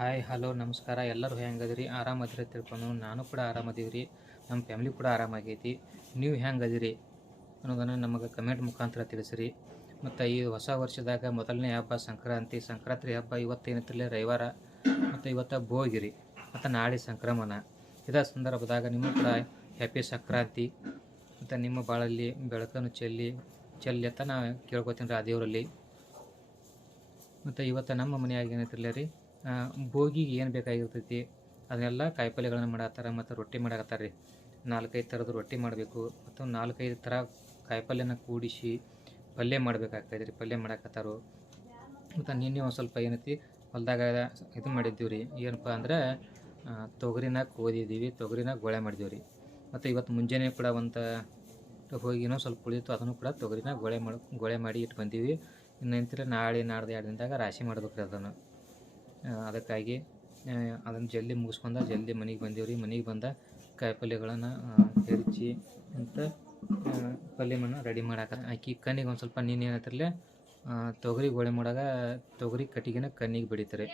Hi hello ನಮಸ್ಕಾರ. ಎಲ್ಲರೂ ಹೆಂಗದಿರಿ? ಆರಾಮದಿರಿ ತಿಳ್ಕೊಂಡು ನಾನು ಕೂಡ ಆರಾಮದೀವಿ ನಮ್ಮ ಫ್ಯಾಮಿಲಿ ಕೂಡ ಆರಾಮಾಗೈತಿ. ನೀವು ಹೆಂಗದಿರಿ ಅನ್ನೋದನ್ನು ನಮಗೆ ಕಮೆಂಟ್ ಮುಖಾಂತರ ತಿಳಿಸಿರಿ. ಮತ್ತು ಈ ಹೊಸ ವರ್ಷದಾಗ ಮೊದಲನೇ ಹಬ್ಬ ಸಂಕ್ರಾಂತಿ ಸಂಕ್ರಾಂತಿ ಹಬ್ಬ ಇವತ್ತೇನಿತ್ತಲೇ ರವಿವಾರ ಮತ್ತು ಇವತ್ತು ಭೋಗಿರಿ ಮತ್ತು ನಾಳೆ ಸಂಕ್ರಮಣ. ಇದೇ ಸಂದರ್ಭದಾಗ ನಿಮ್ಮ ಕೂಡ ಹ್ಯಾಪಿ ಸಂಕ್ರಾಂತಿ ಮತ್ತು ನಿಮ್ಮ ಬಾಳಲ್ಲಿ ಬೆಳಕನ್ನು ಚೆಲ್ಲಿ ಚೆಲ್ಲಿ ಅಂತ ನಾವು ಕೇಳ್ಕೊತೀನಿ ರೀ ಆ ದೇವರಲ್ಲಿ ಮತ್ತು ಇವತ್ತು ನಮ್ಮ ಮನೆಯಾಗ ಏನೈತಿರಲಿ ರೀ ಭೋಗಿಗೆ ಏನು ಬೇಕಾಗಿರ್ತೈತಿ? ಅದನ್ನೆಲ್ಲ ಕಾಯಿಪಲ್ಯಗಳನ್ನ ಮಾಡತ್ತಾರ ಮತ್ತು ರೊಟ್ಟಿ ಮಾಡಾಕತ್ತಾರ ರೀ ನಾಲ್ಕೈದು ಥರದ ರೊಟ್ಟಿ ಮಾಡಬೇಕು ಮತ್ತು ನಾಲ್ಕೈದು ಥರ ಕಾಯಿಪಲ್ಯನ ಕೂಡಿಸಿ ಪಲ್ಯ ಮಾಡ್ಬೇಕಾಗ್ತೈತೆ ರೀ ಪಲ್ಯ ಮಾಡಾಕತ್ತಾರು. ಮತ್ತು ನಿನ್ನೆ ಒಂದು ಸ್ವಲ್ಪ ಏನೈತಿ, ಹೊಲದಾಗ ಇದು ಮಾಡಿದ್ದೀವಿ ರೀ ಏನಪ್ಪ ಅಂದ್ರೆ ತೊಗರಿನ ಕೋದಿದ್ದೀವಿ, ತೊಗರಿನ ಗೊಳೆ ಮಾಡಿದ್ದೀವಿ ರೀ ಮತ್ತು ಇವತ್ತು ಮುಂಜಾನೆ ಕೂಡ ಒಂದು ಏನೋ ಸ್ವಲ್ಪ ಉಳಿತು ಅದನ್ನು ಕೂಡ ತೊಗರಿನ ಗೊಳೆ ಮಾಡಿ ಗೊಳೆ ಮಾಡಿ ಇಟ್ಟು ಬಂದೀವಿ. ಇನ್ನು ಎಂತಿಲ್ಲ ನಾಳೆ, ನಾಡ್ದು ಎರಡು ದಿನದಾಗ ರಾಶಿ ಮಾಡ್ಬೇಕು ರೀ ಅದನ್ನು. ಅದಕ್ಕಾಗಿ ಅದನ್ನು ಜಲ್ದಿ ಮುಗಿಸ್ಕೊಂಡ, ಜಲ್ದಿ ಮನೆಗೆ ಬಂದೇವ್ರಿ. ಮನೆಗೆ ಬಂದ ಕಾಯಿಪಲ್ಯಗಳನ್ನು ಹೆಚ್ಚಿ ಅಂತ ಪಲ್ಯವನ್ನು ರೆಡಿ ಮಾಡಾಕ ಆಕಿ ಕಣ್ಣಿಗೆ ಒಂದು ಸ್ವಲ್ಪ ನೀನು ಏನೈತಿರಲಿ ತೊಗರಿ ಗೋಳೆ ಮಾಡಾಗ ತೊಗರಿ ಕಟ್ಟಿಗೆನ ಕಣ್ಣಿಗೆ ಬಡಿತಾರೆ.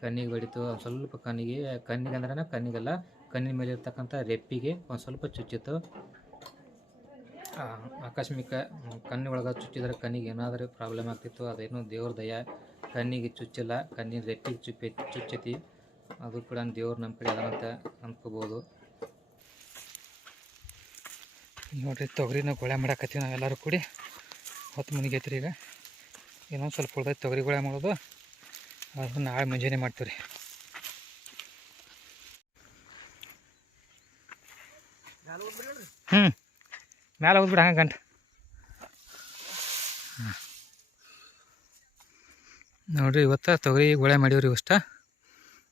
ಕಣ್ಣಿಗೆ ಬಡಿತು, ಒಂದು ಸ್ವಲ್ಪ ಕಣ್ಣಿಗೆ ಕಣ್ಣಿಗೆ ಅಂದ್ರೆ ಕಣ್ಣಿಗೆಲ್ಲ, ಕಣ್ಣಿನ ಮೇಲೆ ಇರ್ತಕ್ಕಂಥ ರೆಪ್ಪಿಗೆ ಒಂದು ಸ್ವಲ್ಪ ಚುಚ್ಚಿತ್ತು. ಆಕಸ್ಮಿಕ ಕಣ್ಣಿನೊಳಗೆ ಚುಚ್ಚಿದ್ರೆ ಕಣ್ಣಿಗೆ ಏನಾದರೂ ಪ್ರಾಬ್ಲಮ್ ಆಗ್ತಿತ್ತು, ಅದೇನು ದೇವ್ರ ದಯ. ಕಣ್ಣಿಗೆ ಚುಚ್ಚಲ್ಲ, ಕಣ್ಣಿನ ರೆಟ್ಟಿಗೆ ಚುಪ್ಪೆ ಚುಚ್ಚತಿ ಅದು ಕೂಡ ದೇವ್ರು ನಮ್ಮ ಕಡೆ ಅದಂತ ಅನ್ಕೋಬೋದು ನೋಡ್ರಿ, ತೊಗರಿನ ಗೊಳೆ ಮಾಡಾಕತ್ತೀವಿ ನಾವೆಲ್ಲರೂ ಕೂಡಿ. ಹೊತ್ತು ಮುನಿಗೈತ್ರಿ ಈಗ. ಇನ್ನೊಂದು ಸ್ವಲ್ಪ ಉಳ್ದೈತೆ ತೊಗರಿ ಗೊಳೆ ಮಾಡೋದು. ಅದು ನಾಳೆ ಮುಂಜಾನೆ ಮಾಡ್ತೀವಿ ರೀ ಹ್ಞೂ ಮ್ಯಾಲೆ ಹೋಗ್ಬಿಡ ಹಂಗೆ ಗಂಟು ನೋಡ್ರಿ ಇವತ್ತು ತೊಗರಿ ಗೋಳೆ ಮಾಡೀವ್ರಿ ಇವಷ್ಟ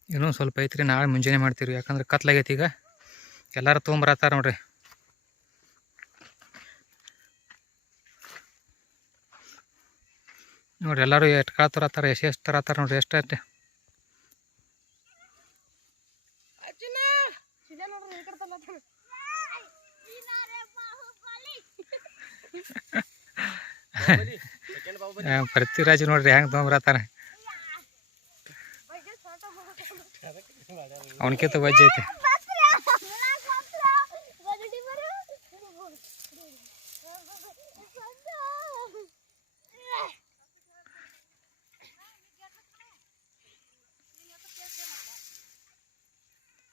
ಇನ್ನೂ ಸ್ವಲ್ಪ ಐತ್ರಿ ನಾಳೆ ಮುಂಜಾನೆ ಮಾಡ್ತೀವಿ ಯಾಕಂದ್ರೆ ಕತ್ಲಾಗೈತಿ ಈಗ. ಎಲ್ಲರೂ ತೊಗೊಂಬರತ್ತಾರ ನೋಡ್ರಿ. ನೋಡ್ರಿ ಎಲ್ಲರೂ ಎಷ್ಟು ಕಾಳು ತರತ್ತಾರ ಎಷ್ಟು ಎಷ್ಟು ತರತ್ತಾರ ನೋಡ್ರಿ ಎಷ್ಟು ಅಷ್ಟೇ ಪೃಥ್ವಿರಾಜ್ ನೋಡ್ರಿ ಹೆಂಗೆ ತೊಗೊಂಬರತ್ತಾರ ಅವನಕಿಂತ ವಜ್ಜ ಐತೆ.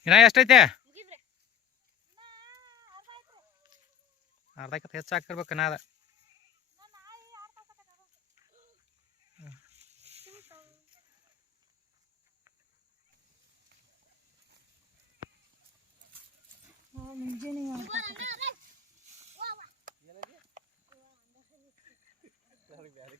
ಇನ್ನ ಎಷ್ಟೈತೆ? ಅರ್ಧಕ್ಕಿಂತ ಹೆಚ್ಚು ಹಾಕಿರ್ಬೇಕು ನಾದ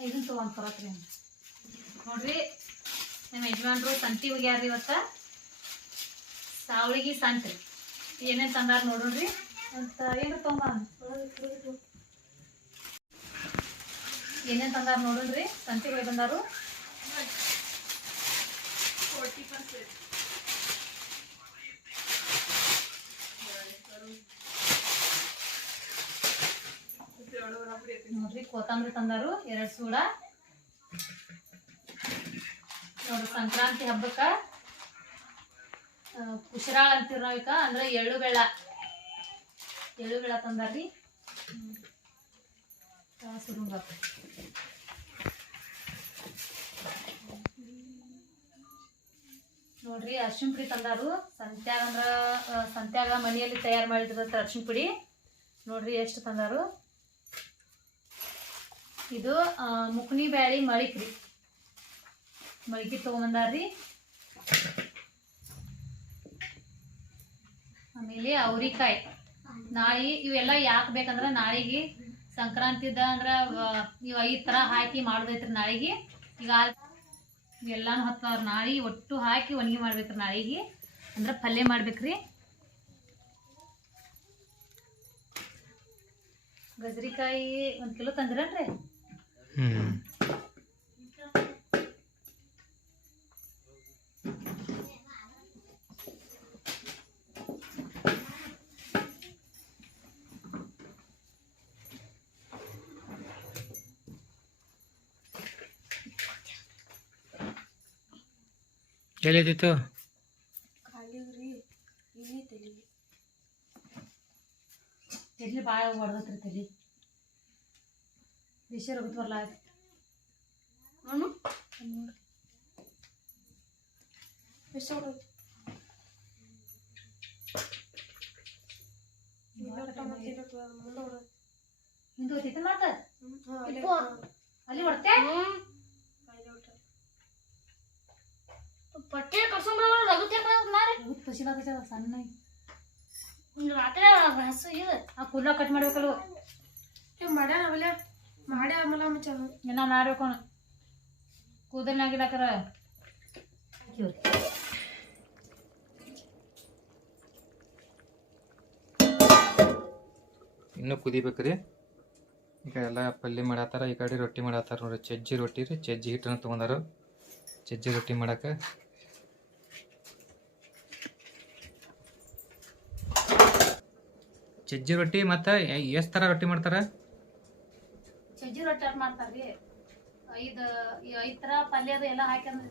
ಇದನ್ನ ತೊಗೊಂಡ್ ಬರತ್ರಿ ನೋಡ್ರಿ ನಮ್ಮ ಯಜಮಾನ್ರು ಸಂತಿ ಹೋಗ್ಯಾರ್ರಿ ಇವತ್ತ. ಸಾವಳಿಗಿ ಸಂತ್ರಿ. ಏನೇನ್ ತಂದಾರ ನೋಡ್ರಿ ಅಂತ ಏನು ತೊಂಬ ಏನೇನ್ ತಂದಾರ ನೋಡ್ರಿ ಸಂತಿಗೆ ಹೋಗಿ ಬಂದಾರು ನೋಡ್ರಿ. ಕೊತ್ತಂಬರಿ ತಂದಾರು, ಎರಡು ಸೂಡ. ನೋಡ್ರಿ, ಸಂಕ್ರಾಂತಿ ಹಬ್ಬಕ್ಕ ಕುಶರಾಳ ಅಂತೀವಿ ನಾವಿಕ ಅಂದ್ರೆ ಎಳ್ಳು ಬೆಳ ಎಳ್ಳು ಬೆಳ ತಂದಾರ್ರಿ ನೋಡ್ರಿ ಅರ್ಶಿನ ಪುಡಿ ತಂದಾರು. ಸಂತ್ಯಾಗ ಅಂದ್ರ ಸಂತ್ಯಾಗ ಮನೆಯಲ್ಲಿ ತಯಾರು ಮಾಡಿದ್ರ ಅರ್ಶಿನ ಪುಡಿ. ನೋಡ್ರಿ, ಎಷ್ಟು ತಂದಾರು. ಇದು ಮುಕ್ನಿ ಬ್ಯಾಳಿ ಮಳಿಕ್ರಿ ಮಳಿಕೆ ತೊಗೊಂಬಂದಾರ್ರಿ. ಆಮೇಲೆ ಅವ್ರಿಕಾಯಿ. ನಾಳೆ ಇವೆಲ್ಲ ಯಾಕೆ ಬೇಕಂದ್ರೆ ನಾಳೆಗೆ ಸಂಕ್ರಾಂತಿದ ಅಂದ್ರೆ ನೀವು ಐದು ಥರ ಹಾಕಿ ಮಾಡೋದೈತ್ರಿ ನಾಳೆಗೆ. ಈಗ ಇವೆಲ್ಲಾನು ಹತ್ತಾವ್ರ ನಾಳೆ ಒಟ್ಟು ಹಾಕಿ ಒಣಗಿ ಮಾಡ್ಬೇಕ್ರಿ ನಾಳೆಗೆ. ಅಂದ್ರೆ ಪಲ್ಯ ಮಾಡ್ಬೇಕ್ರಿ. ಗಜರಿಕಾಯಿ ಒಂದು ಕಿಲೋ ತಂದಿರನ್ರಿ? 哪里？这头。ವಿಷಯ ರಗತ್ ಬರ್ಲ ನಾನು ಎಷ್ಟು ಹೊಡೆದು ಮುಂದೆ ಹೊಡೆದು ಹಿಂದೆ ಹೋಗ್ತೈತೆ ಮಾತ? ಅಲ್ಲೇ ಹೊಡ್ತೆ? ಪಟ್ಟೆ ಕರ್ಸೊಂಬರ ರಗುತ್ತೆ ಮಾರಿ. ರಗತ್ ರಾತ್ರಿ ಹಸು ಇದು. ಆ ಕುಲ್ಲ ಕಟ್ ಮಾಡ್ಬೇಕಲ್ವ? ಮಾಡ್ಯಾನ ಅವಲೆ ಆಮೇಲೆ ಮುಚ್ಚನು ಇನ್ನ ಮಾಡ್ಬೇಕು ಕೂದಲ್ನಾಗಿಡಕರ ಇನ್ನೂ ಕುದಿಬೇಕ್ರಿ. ಈಗ ಎಲ್ಲ ಪಲ್ಯ ಮಾಡತ್ತಾರ ಈ ಕಡೆ ರೊಟ್ಟಿ ಮಾಡತ್ತಾರ ನೋಡ್ರಿ. ಚಜ್ಜಿ ರೊಟ್ಟಿ ರೀ ಚಜ್ಜಿ ಹಿಟ್ಟನ್ನು ತೊಗೊಂಡಾರ. ಚಜ್ಜಿ ರೊಟ್ಟಿ ಮಾಡಕ್ಕೆ ಚಜ್ಜಿ ರೊಟ್ಟಿ ಮತ್ತು ಎಷ್ಟು ಥರ ರೊಟ್ಟಿ ಮಾಡ್ತಾರೆ? ಸಜ್ಜಿ ರೊಟ್ಟಿ ಮಾಡ್ತಾರ್ರಿ. ಐದು ಈ ಐದ್ ಥರ ಪಲ್ಯ ಅದು ಎಲ್ಲ ಹಾಕಂದ್ರೆ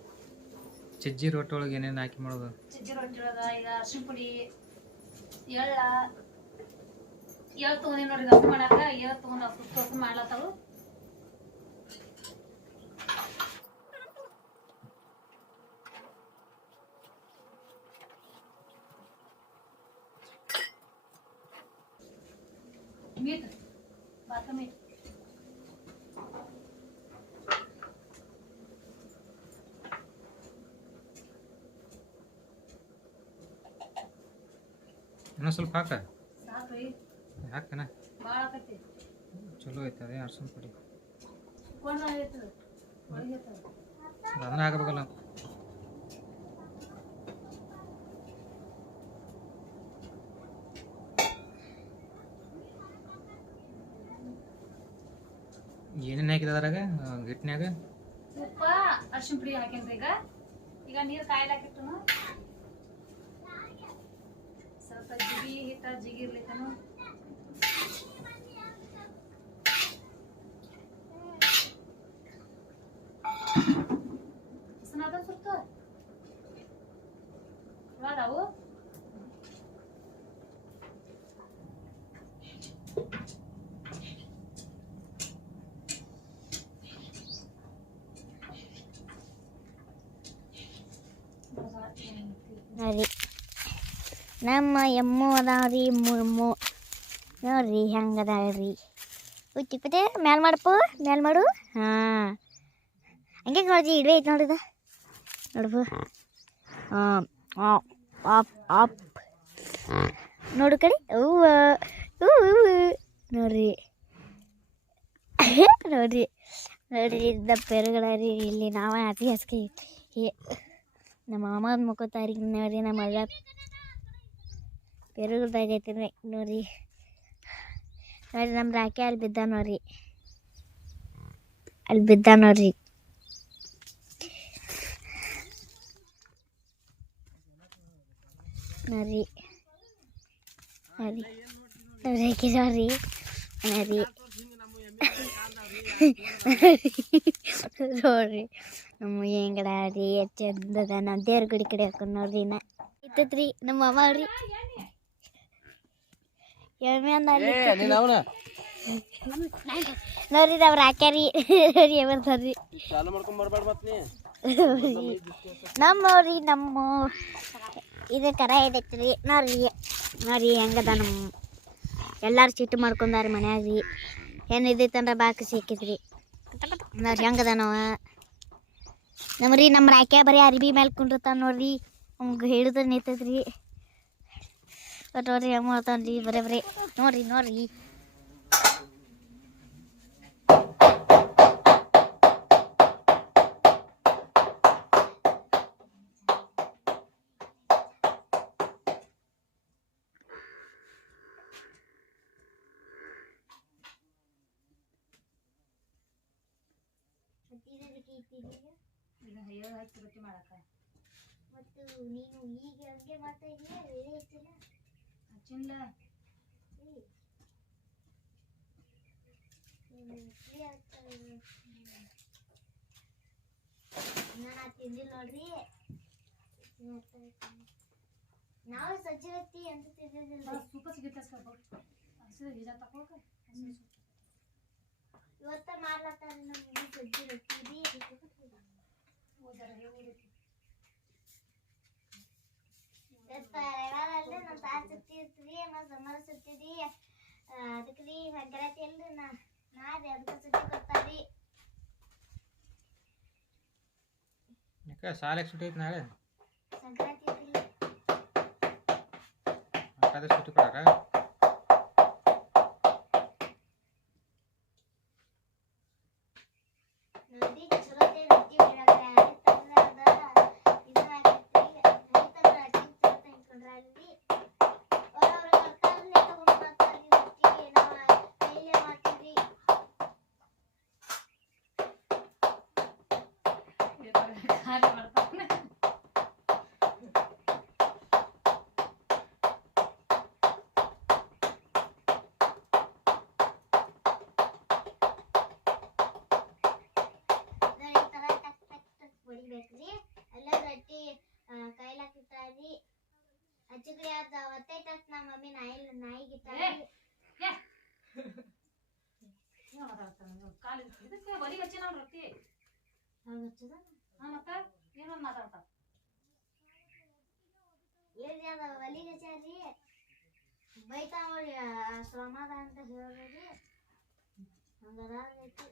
ಚಜ್ಜಿ ರೊಟ್ಟಿ ಒಳಗೆ ಏನೇನು ಹಾಕಿ ಮಾಡೋದು? ಸಜ್ಜಿ ರೊಟ್ಟಿ ಒಳಗೆ ಈಗ ಅರ್ಶಿನ ಪುಡಿ ಎಳ್ಳ ಎಳ್ ತಗೊಂಡಿ ನೋಡಿ ದಪ್ಪ ಮಾಡಾಕ ಎಳ್ ತೋನ ಸುತ್ತ ಸುಕ್ಕ ಮಾಡ್ಲತ್ತಾವು ಇನ್ನೂ ಸ್ವಲ್ಪ ಹಾಕ. ಹಾಕನ ಚಲೋ ಐತದೆ ಅರ್ಶಿನ ಪುಡಿ. ಕೊಂಡ್ ಅದನ್ನ ಹಾಕಬೇಕಲ್ಲ. ಏನೇನು ಹಾಕಿದ ಅದ್ರಾಗ? ಉಪ್ಪ ಅರ್ಶಿನ ಪುಡಿ ಹಾಕೇನ್ರಿ ಈಗ. ಈಗ ನೀರು ಕಾಯ್ಲಾಕಿಟ್ಟನು ಜಿಗಿ ಹಿಟ್ಟ ಜಿಗಿರ್ಲಿಕ್ಕನು ಸ್ನಾದ ನಮ್ಮ ಎಮ್ಮು ಅದಾವ್ರಿ ಎಮ್ಮು ನೋಡ್ರಿ ಹೆಂಗೆ ಅದಾಳ್ರಿ ಉಚ್ಚಿ ಪತೆ ಮ್ಯಾಲ್ ಮಾಡಪ್ಪ ಮ್ಯಾಲ್ ಮಾಡು. ಹಾಂ. ಹಂಗೆ ನೋಡ್ರಿ ಇಡುವೆ ಐತೆ ನೋಡಿದ? ನೋಡಪ್ಪ ಹಾಂ. ಆಪ್ ಆಪ್ ನೋಡು ಕಡೆ ಹೂವ. ಹೂವು. ನೋಡ್ರಿ. ನೋಡ್ರಿ. ನೋಡ್ರಿ, ಇದ್ದ ಪೆರುಗಳರಿ. ಇಲ್ಲಿ ನಾವೇ ಅತಿ ಹಸ್ಕಿ ನಮ್ಮ ಮಾಮ ಮುಖತಾರಿ ನೋಡ್ರಿ, ನಮ್ಮ ಅಜ್ಜ ಪೆರುಗುದಾಗೈತಿ ನೋಡ್ರಿ. ನೋಡ್ರಿ ನಮ್ಮ ರಾಕೆ ಅಲ್ಲಿ ಬಿದ್ದ ನೋಡ್ರಿ. ಅಲ್ಲಿ ಬಿದ್ದ ನೋಡ್ರಿ. ನೋಡ್ರಿ. ನೋಡ್ರಿ. ನೋಡ್ರಿ ನೋಡ್ರಿ. ನೋಡ್ರಿ. ನಮ್ಮ ಹೆಂಗಡ ರೀ ಚಂದದ ನಮ್ಮ ದೇವ್ರ ಗುಡಿ ಕಡೆ ಹಾಕೊಂಡು ನೋಡ್ರಿ ನಾ ಇತ್ತತ್ರಿ ನಮ್ಮ ಅಮ್ಮ ನೋಡ್ರಿ ನಾವ್ ರಾಕ್ಯಾರಿ ನೋಡ್ರಿ. ನಮ್ಮವ್ರಿ ನಮ್ಮ ಇದು ಕರ ಹಿಡೈತ್ರಿ ನೋಡ್ರಿ ನೋಡ್ರಿ ಹೆಂಗದ ನಮ್ಮ ಎಲ್ಲಾರು ಚಿಟ್ಟು ಮಾಡ್ಕೊಂಡಾರಿ ಮನ್ಯಾಗ ರೀ ಏನು ಇದೈತಂದ್ರೆ ಬಾಕಿ ಸಿಕ್ಕಿದ್ರಿ. ನೋಡ್ರಿ ಹೆಂಗದ ನಾವ. ನಮ್ರಿ ನಮ್ಮ ರಾಕ್ಯ ಬರೀ ಅರ್ಬಿ ಮೇಲೆ ಕುಂಡಿರ್ತಾನ ನೋಡ್ರಿ. ಅವ್ಗೆ ಹೇಳಿದ್ರೆ ನಿಂತದ್ರಿ. kotor yang mau tadi bre bre nori nori. Ayo, ayo, ayo, ayo, ayo, ayo, ayo, ayo, ಹಚ್ಚಿನ್ಲ ನಾನು ತಿಂದಿಲ್ಲ ನೋಡ್ರಿ ನಾವು ಸಜ್ಜಿ ರೊಟ್ಟಿ ಅಂತ ತಿಂದಿದ್ದಿಲ್ಲ ಸೂಪ ಸಿಗುತ್ತೆ ಹಸಿರು ಬೀಜ ತಕೋಕ ಇವತ್ತ ಮಾಡ್ಲತ್ತಾರ ನಮ್ಮ ಮಮ್ಮಿ ಸಜ್ಜಿ ರೊಟ್ಟಿ ರೀ ಇವತ್ತ ರವಿವಾರ ನಮ್ಮ ತಾತ ಸುತ್ತಿ ಇರ್ತೀವಿ ನಾವು ಸಮಾರ ಸುತ್ತಿದಿ ಅದಕ್ಕೆ ರೀ ಸಂಕ್ರಾಂತಿ ಅಲ್ರಿ ನಾ ನಾ ರೀ ಅದಕ್ಕೆ ಸುತ್ತಿ ಕೊಡ್ತಾರ್ರಿ. ಯಾಕೆ ಶಾಲೆಗೆ ಸುಟಿ ಐತಿ ನಾಳೆ? ಸಂಕ್ರಾಂತಿ ಐತಿ ಹಾಗಾದ್ರೆ ಸುಟಿ ಕೊಡಾರ ನೋಡಿ ಚಲೋ ಐತಿ ರೊಟ್ಟಿ ಒಳಗಡೆ ಆಗಿತ್ತಂದ್ರ ಅದ ಇದನ್ನ ಹಾಕೈತಿ ಆಗಿತ್ತಂದ್ರ ಅಕ್ಕಿ ಚಲೋ ತಂದ್ಕೊಂಡ್ರ ಅಲ್ಲಿ ಅವ್ರವ್ರ ಬರ್ತಾರಲ್ಲೇ ತಗೊಂಡ್ ಬರ್ತಾರ್ರಿ ರೊಟ್ಟಿ ನಾವ ಕೈಲೇ ಮಾಡ್ತೀವಿ ಖಾಲಿ ಮಾಡ್ತಾನೆ ನೋಡಿ ಈ ತರ ಟಕ್ ಟಕ್ ಟಕ್ ಹೊಡಿಬೇಕ್ರಿ ಅಲ್ಲ ಕೈಲಿ ಹಾಕಿಟ್ಟಾರಿ ಹಚ್ಚಿದ್ರಿ ಅದ ಒತ್ತೈತತ್ ನಮ್ಮ ಮಮ್ಮಿ ನಾಯಿ ನಾಯಿಗೆ ಇಟ್ಟಾರಿ ಏನ್ ಮಾತಾಡ್ತಾನೆ ಕಾಲಿ ಇದಕ್ಕೆ ಬಲಿ ಹಚ್ಚಿ ನಾವು ರೊಟ್ಟಿ. ಹಂಗ ಹಚ್ಚದ? ಮತ್ತ ಏನೋ ಮಾತಾಡ್ತಾವ ಏನ್ರಿ ಅದ ಒಲಿಗೆ ಹಚ್ಚಾರಿ ಬೈತಾ ನೋಡಿ ಶ್ರಮದ ಅಂತ ಹೇಳ್ಬೇಡಿ ಹಂಗದ ಐತಿ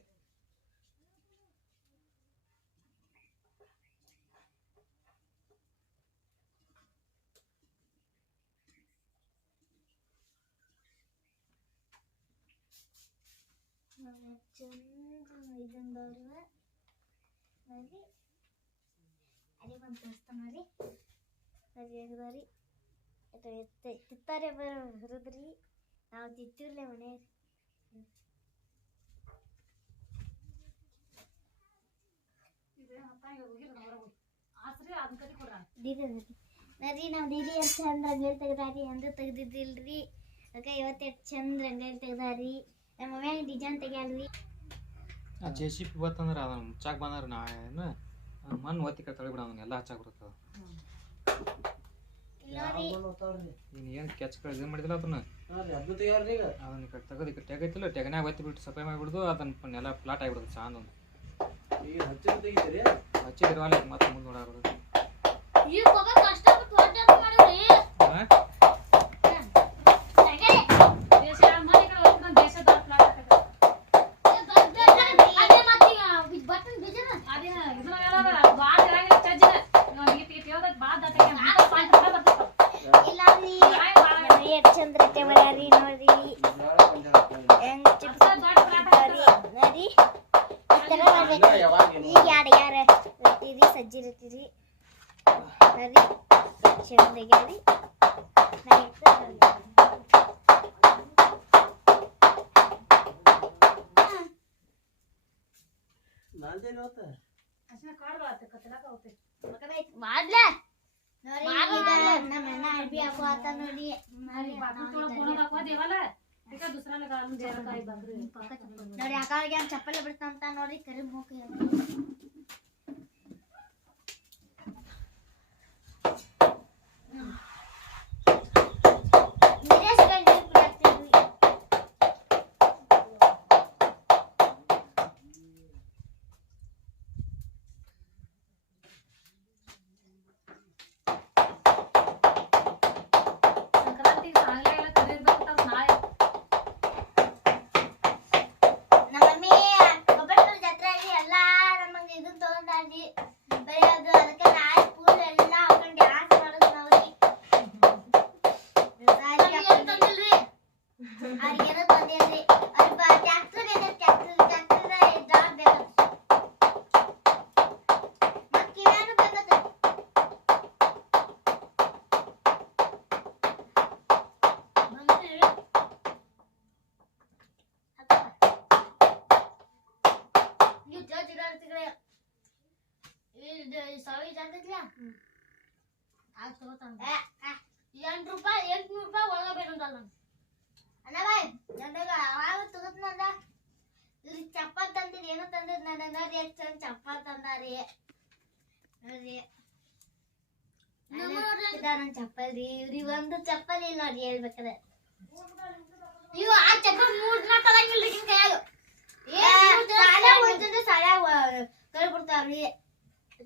ಚಂದ ಇದೊಂದವ್ರು ನೋಡಿ ಅದೇ ಬಂದು ತೋರಿಸ್ತಾನ ರೀ ಸರಿ ಆಗದಾರಿ ತಿತ್ತಾರೆ ಬರೋದ್ರಿ ನಾವು ತಿತ್ತಿರ್ಲೆ ಮನೆ ಇದು ಮತ್ತ ಹೋಗಿರ ಹೊರಗೆ ಆಸ್ರಿ ಅದನ್ನ ಕಲಿ ಕೊಡ್ರ ನರಿ ನಾವು ಡೈಲಿ ಎಷ್ಟು ಚಂದ ರಂಗೋಲಿ ತೆಗ್ದಾರಿ ಅಂದು ತೆಗ್ದಿದ್ದಿಲ್ರಿ ಅದಕ್ಕೆ ಇವತ್ತು ಎಷ್ಟು ಚಂದ ರಂಗೋಲಿ ತೆಗ್ದಾರಿ ನಮ್ಮ ಮಮ್ಯಾಗ ಡಿಸೈನ್ ತೆಗ್ಯಾಲ್ರಿ ಆ ಜೆ ಸಿ ಪಿ ಬತ್ತಂದ್ರೆ ಅದನ್ನ ಮುಚ್ಚಾಕ್ ಬಂದಾರ ನಾ ಏನು ಮಣ್ಣು ಒತ್ತಿ ಕಡೆ ತೊಳಿಬಿಡ ಅವನ್ ಎಲ್ಲ ಹಚ್ಚಾಕ್ ಕೆಚ್ ನೋಡಿ ನೀನು ಏನು ಕೆಚ್ಗಳು ಇದು ಮಾಡಿದಿಲ್ಲ ಅದನ್ನ? ಅದನ್ನ ಈ ಕಡೆ ತೆಗೆದು ಈ ಕಡೆ ತೆಗೈತಿಲ್ಲ ತೆಗನ್ಯಾಗ ಒತ್ತಿ ಬಿಟ್ಟು ಸಫಾಯಿ ಮಾಡಿಬಿಡುದು ಅದನ್ನ ಎಲ್ಲ ಫ್ಲಾಟ್ ಆಗಿಬಿಡುತ್ತೆ ಸಾಂದ್ ಒಂದು. ಹಚ್ಚಿದ್ರೆ ಮತ್ತೆ ಮುಂದೆ ನೋಡಾರೋದು ಈ ಪಪ್ಪ ಕಷ್ಟಪಟ್ಟು ಹೊಟ್ಟೆ ಮಾಡಿದ್ರಿ ದೇಶ ಮನೆ ಕಡೆ ಹೋಗ್ಕೊಂಡು ದೇಶದ ಪ್ಲಾಟ್ ಬಟನ್ ಬಿಜನ ಅದೇ ಇದನ್ನ ಹೇಳೋದ ಬಾಳ ಇರಂಗಿಲ್ಲ ಚಜ್ಜಿನ ಇಟ್ ಇಟ್ ಹೇಳ್ದ ಬಾಳ ದಟ್ಟಗೆ ಅಂತ ಪಾಯಿಂಟ್ ಬರ್ತಾವ ಇಲ್ಲ ರೀ ನೋಡಿ ಎಷ್ಟು ಚಂದ ರೊಟ್ಟಿ ಮಾಡ್ಯಾರಿ ನೋಡ್ರಿ ಹೆಂಗ್ ಚಿಪ್ಸ್ ನೋಡಿ ನೋಡಿ ಈ ಥರ ಮಾಡ್ಬೇಕು ಈಗ ಯಾರು ಯಾರ ರೊಟ್ಟಿ ರೀ ಸಜ್ಜಿ ರೊಟ್ಟಿ ರೀ ನೋಡಿ ಚಂದ ಆಗ್ಯಾರಿ ಅಷ್ಟೇ ಕಾಡ್ಬಾರ್ದು ಕತ್ತಲಾಕ ಹೋಗ್ತೈತಿ ಮಾಡ್ಲ ನೋಡಿ ಈಗ ನಮ್ಮ ಅಣ್ಣ ಅರ್ಬಿ ಹಾಕೋ ಆತ ನೋಡಿ ಬಾಕಿ ತೊಳಗ್ ಗೋಣದ್ ಹಾಕುವ ದೇವಲ್ಲ ಅದಕ್ಕೆ ದುಸ್ರಾಲ ಗಾಲು ಜೇರಕಾಯಿ ಬಂದ್ರಿ ನೋಡಿ ಅಕ್ಕಳಿಗೆ ಹಂಗೆ ಚಪ್ಪಲಿ ಬಿಡ್ತಂತ ನೋಡಿ ಕರಿ ಮೂಕ ಸಂಕ್ರಾಂತಿ ಸಾಂಗ್ಲೆ ಎಲ್ಲ ಕರಿರ್ಬೇಕು ನಾಳೆ ನಮ್ಮ ಮಮ್ಮಿ ಗೊಬ್ಬರ ಜಾತ್ರೆ ಆಗಿ ಎಲ್ಲಾ ನಮಗೆ ಇದನ್ನ ತಗೊಂಡಾರಿ ಬರೀ ಅದು ಅದಕ್ಕೆ ನಾಯಿ ಪೂಲ್ ಎಲ್ಲ ಹಾಕೊಂಡು ಡ್ಯಾನ್ಸ್ ಮಾಡೋದು ನಾವ್ರಿ ಅವ್ರಿಗೇನೋ ತಂದಿಲ್ರಿ ಅವ್ರ ಟ್ಯಾಕ್ಟರ್ ಬೇಕು ಟ್ಯಾಕ್ಟರ್ ಟ್ಯಾಕ್ಟರ್ ಜಾಬ್ ಬೇಕು ಮತ್ತೆ ಕಿವ್ಯಾನು ಬೇಕತ್ತ ಬಂದ್ರಿ ನೀವು ಜೋಜ್ ಇರೋರ್ತಿದ್ರೆ ಇದು ಸಾವಿರ ಜಾತೈತ್ಲ ಆಗ ತಗೋತಾನ ಎಂಟು ರೂಪಾಯಿ ಎಂಟ್ನೂರು ರೂಪಾಯಿ ಒಳಗೆ ಬೇಕಂತಲ್ಲ ಬಾಯ್ ನನಗ ಅವಾಗ ತಗೋತ್ನಂದ ಇಲ್ಲಿ ಏನೋ ತಂದಿದ್ ನನ್ನ ನೋಡ್ರಿ ಎಷ್ಟು ಚಂದ ತಂದಾರಿ. ನೋಡ್ರಿ. ನನ್ನ ಚಪ್ಪಲ್ ರೀ ಇವ್ರಿಗೆ ಒಂದು ಚಪ್ಪಲಿ ಇಲ್ಲ ನೋಡ್ರಿ ಹೇಳ್ಬೇಕಾದ್ರೆ. ಇವ್ ಆ ಚಪ್ಪಲ್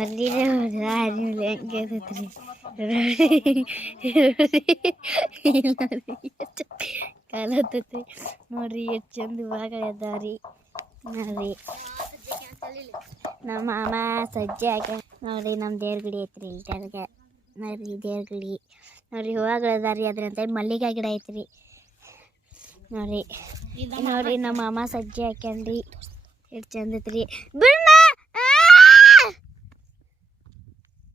ಆಯ್ತರಿ ನೋಡ್ರಿ ಇರ್ತೈತ್ರಿ ಹೆಂಗೆ ಹತ್ತೈತಿ ನೋಡ್ರಿ ಎಷ್ಟು ಚಂದ ಭಾಗ ಅದಾವ್ರಿ ನೋಡ್ರಿ. ನಮ್ಮ ಮಾಮ ಸಜ್ಜೆ ಹಾಕ ನೋಡ್ರಿ ನಮ್ಮ ದೇವ್ರ ಗುಡಿ ಐತ್ರಿ ಇಲ್ಲಿ ಕೆಳಗೆ. ನೋಡ್ರಿ ದೇವ್ರ ಗುಡಿ. ನೋಡ್ರಿ ಹೂವಾಗಳು ಅದಾರಿ ಅದ್ರಂತ ಮಲ್ಲಿಗೆ ಗಿಡ ಐತ್ರಿ. ನೋಡ್ರಿ. ನೋಡ್ರಿ ನಮ್ಮ ಮಾಮ ಸಜ್ಜೆ ಹಾಕ್ಯಂಡ್ರಿ ಎಷ್ಟು ಚಂದ ಐತ್ರಿ. ಬಿಡಣ್ಣ